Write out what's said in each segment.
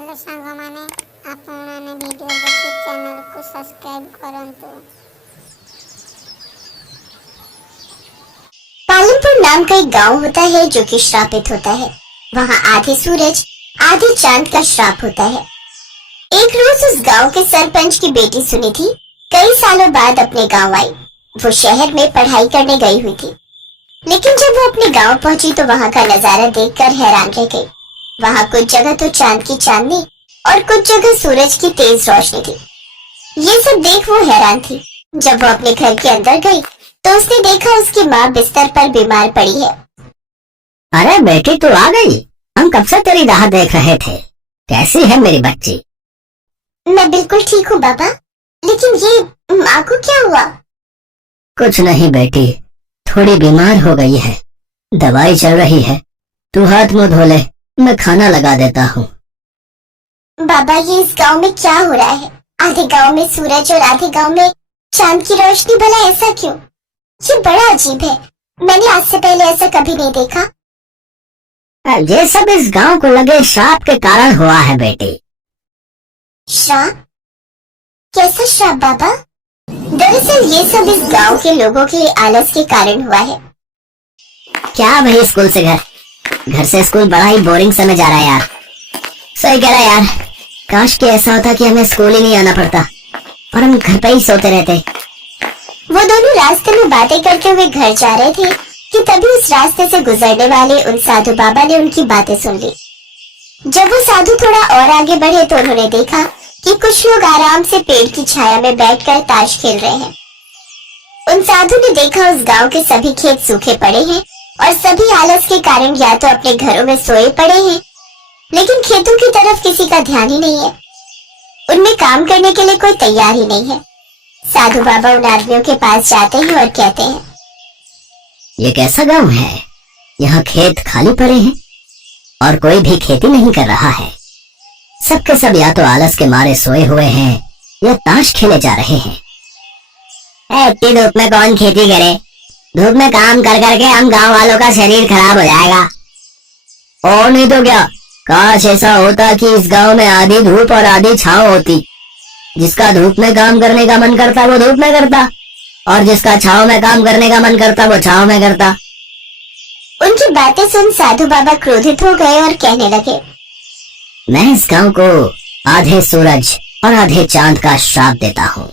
Hello सांगमाने आपने video देखि channel को सब्सक्राइब करंतु। पालमपुर नाम का एक गांव होता है जो कि श्रापित होता है। वहाँ आधे सूरज आधे चांद का श्राप होता है। एक रोज उस गांव के सरपंच की बेटी सुनी थी कई सालों बाद अपने गांव आई। वो शहर में पढ़ाई करने गई हुई थी, लेकिन जब वो अपने गांव पहुंची तो वहाँ का नजारा देखकर हैरान रह गई। वहाँ कुछ जगह तो चांद की चांदनी और कुछ जगह सूरज की तेज रोशनी थी। ये सब देख वो हैरान थी। जब वो अपने घर के अंदर गई तो उसने देखा उसकी माँ बिस्तर पर बीमार पड़ी है। अरे बेटी तू आ गई, हम कब से तेरी राह देख रहे थे। कैसी है मेरी बच्ची? मैं बिल्कुल ठीक हूँ बाबा, लेकिन ये माँ को क्या हुआ? कुछ नहीं बेटी, थोड़ी बीमार हो गई है, दवाई चल रही है। तू हाथ मुंह धो ले, मैं खाना लगा देता हूँ। बाबा ये इस गांव में क्या हो रहा है? आधे गांव में सूरज और आधे गांव में चांद की रोशनी, भला ऐसा क्यों? ये बड़ा अजीब है, मैंने आज से पहले ऐसा कभी नहीं देखा। ये सब इस गांव को लगे श्राप के कारण हुआ है बेटी। श्राप? कैसा श्राप बाबा? दरअसल ये सब इस गांव के लोगों के आलस के कारण हुआ है। क्या भाई, स्कूल से घर से स्कूल बड़ा ही बोरिंग समय जा रहा है यार। सही कह रहा यार, काश कि ऐसा होता कि हमें स्कूल ही नहीं आना पड़ता और हम घर पे ही सोते रहते। वो दोनों रास्ते में बातें करते हुए घर जा रहे थे कि तभी उस रास्ते से गुजरने वाले उन साधु बाबा ने उनकी बातें सुन ली। जब वो साधु थोड़ा और आगे बढ़े तो उन्होंने देखा कि कुछ लोग आराम से पेड़ की छाया में बैठकर ताश खेल रहे हैं। उन साधु ने देखा उस गांव के सभी खेत सूखे पड़े हैं और सभी आलस के कारण या तो अपने घरों में सोए पड़े हैं, लेकिन खेतों की तरफ किसी का ध्यान ही नहीं है। उनमें काम करने के लिए कोई तैयार ही नहीं है। साधु बाबा उन आदमियों के पास जाते हैं और कहते हैं, ये कैसा गांव है? यहाँ खेत खाली पड़े हैं और कोई भी खेती नहीं कर रहा है। सबके सब या तो आलस के मारे सोए हुए हैं या ताश खेले जा रहे हैं। इतनी धूप में कौन खेती करे? धूप में काम कर करके हम गांव वालों का शरीर खराब हो जाएगा। और नहीं तो क्या, काश ऐसा होता कि इस गांव में आधी धूप और आधी छांव होती। जिसका धूप में काम करने का मन करता वो धूप में करता, और जिसका छांव में काम करने का मन करता वो छांव में करता। उनकी बातें सुन साधु बाबा क्रोधित हो गए और कहने लगे, मैं इस गांव को आधे सूरज और आधे चांद का श्राप देता हूँ।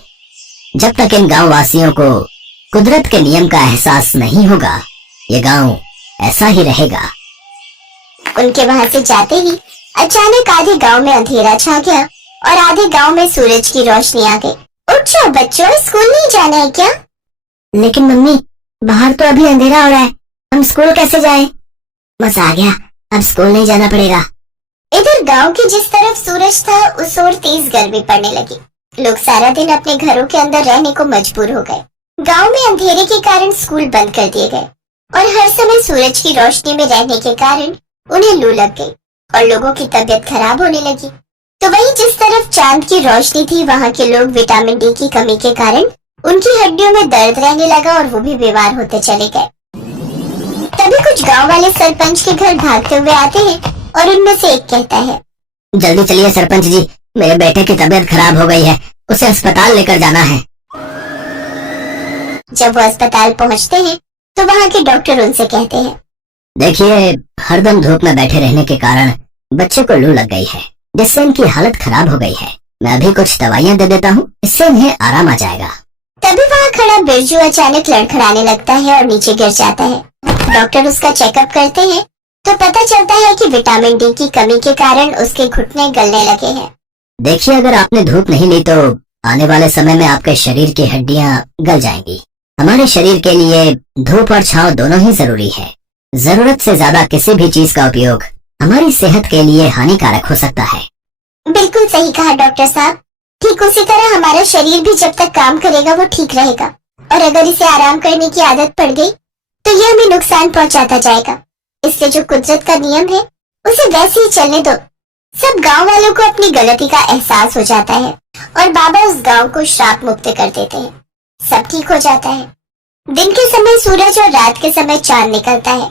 जब तक इन गांव वासियों को कुदरत के नियम का एहसास नहीं होगा, ये गांव ऐसा ही रहेगा। उनके वहां से जाते ही अचानक आधे गांव में अंधेरा छा गया और आधे गांव में सूरज की रोशनी आ गई। उठ जाओ बच्चों, स्कूल नहीं जाना है क्या? लेकिन मम्मी, बाहर तो अभी अंधेरा हो रहा है, हम स्कूल कैसे जाएं? बस आ गया, अब स्कूल नहीं जाना पड़ेगा। इधर गांव की जिस तरफ सूरज था उस ओर तेज गर्मी पड़ने लगी। लोग सारा दिन अपने घरों के अंदर रहने को मजबूर हो गए। गांव में अंधेरे के कारण स्कूल बंद कर दिए गए और हर समय सूरज की रोशनी में रहने के कारण उन्हें लू लग गई और लोगों की तबीयत खराब होने लगी। तो वहीं जिस तरफ चांद की रोशनी थी, वहाँ के लोग विटामिन डी की कमी के कारण उनकी हड्डियों में दर्द रहने लगा और वो भी बीमार होते चले गए। तभी कुछ गांव वाले सरपंच के घर भागते हुए आते हैं और उनमें से एक कहता है, जल्दी चलिए सरपंच जी, मेरे बेटे की तबीयत खराब हो गई है, उसे अस्पताल लेकर जाना है। जब वो अस्पताल पहुंचते हैं तो वहाँ के डॉक्टर उनसे कहते हैं, देखिए, हरदम धूप में बैठे रहने के कारण बच्चे को लू लग गई है, जिससे इनकी हालत खराब हो गई है। मैं अभी कुछ दवाइयाँ दे देता हूँ, इससे इन्हें आराम आ जाएगा। तभी वहाँ खड़ा बिरजू अचानक लड़खड़ाने लगता है और नीचे गिर जाता है। डॉक्टर उसका चेकअप करते हैं तो पता चलता है कि विटामिन डी की कमी के कारण उसके घुटने गलने लगे हैं। देखिए, अगर आपने धूप नहीं ली तो आने वाले समय में आपके शरीर की हड्डियाँ गल जाएंगी। हमारे शरीर के लिए धूप और छांव दोनों ही जरूरी है। जरूरत से ज्यादा किसी भी चीज का उपयोग हमारी सेहत के लिए हानिकारक हो सकता है। बिल्कुल सही कहा डॉक्टर साहब। ठीक उसी तरह हमारा शरीर भी जब तक काम करेगा वो ठीक रहेगा, और अगर इसे आराम करने की आदत पड़ गई तो यह हमें नुकसान पहुंचाता जाएगा। इससे जो कुदरत का नियम है उसे वैसे ही चलने दो। सब गांव वालों को अपनी गलती का एहसास हो जाता है और बाबा उस गांव को श्राप मुक्त कर देते हैं। सब ठीक हो जाता है। दिन के समय सूरज और रात के समय चांद निकलता है।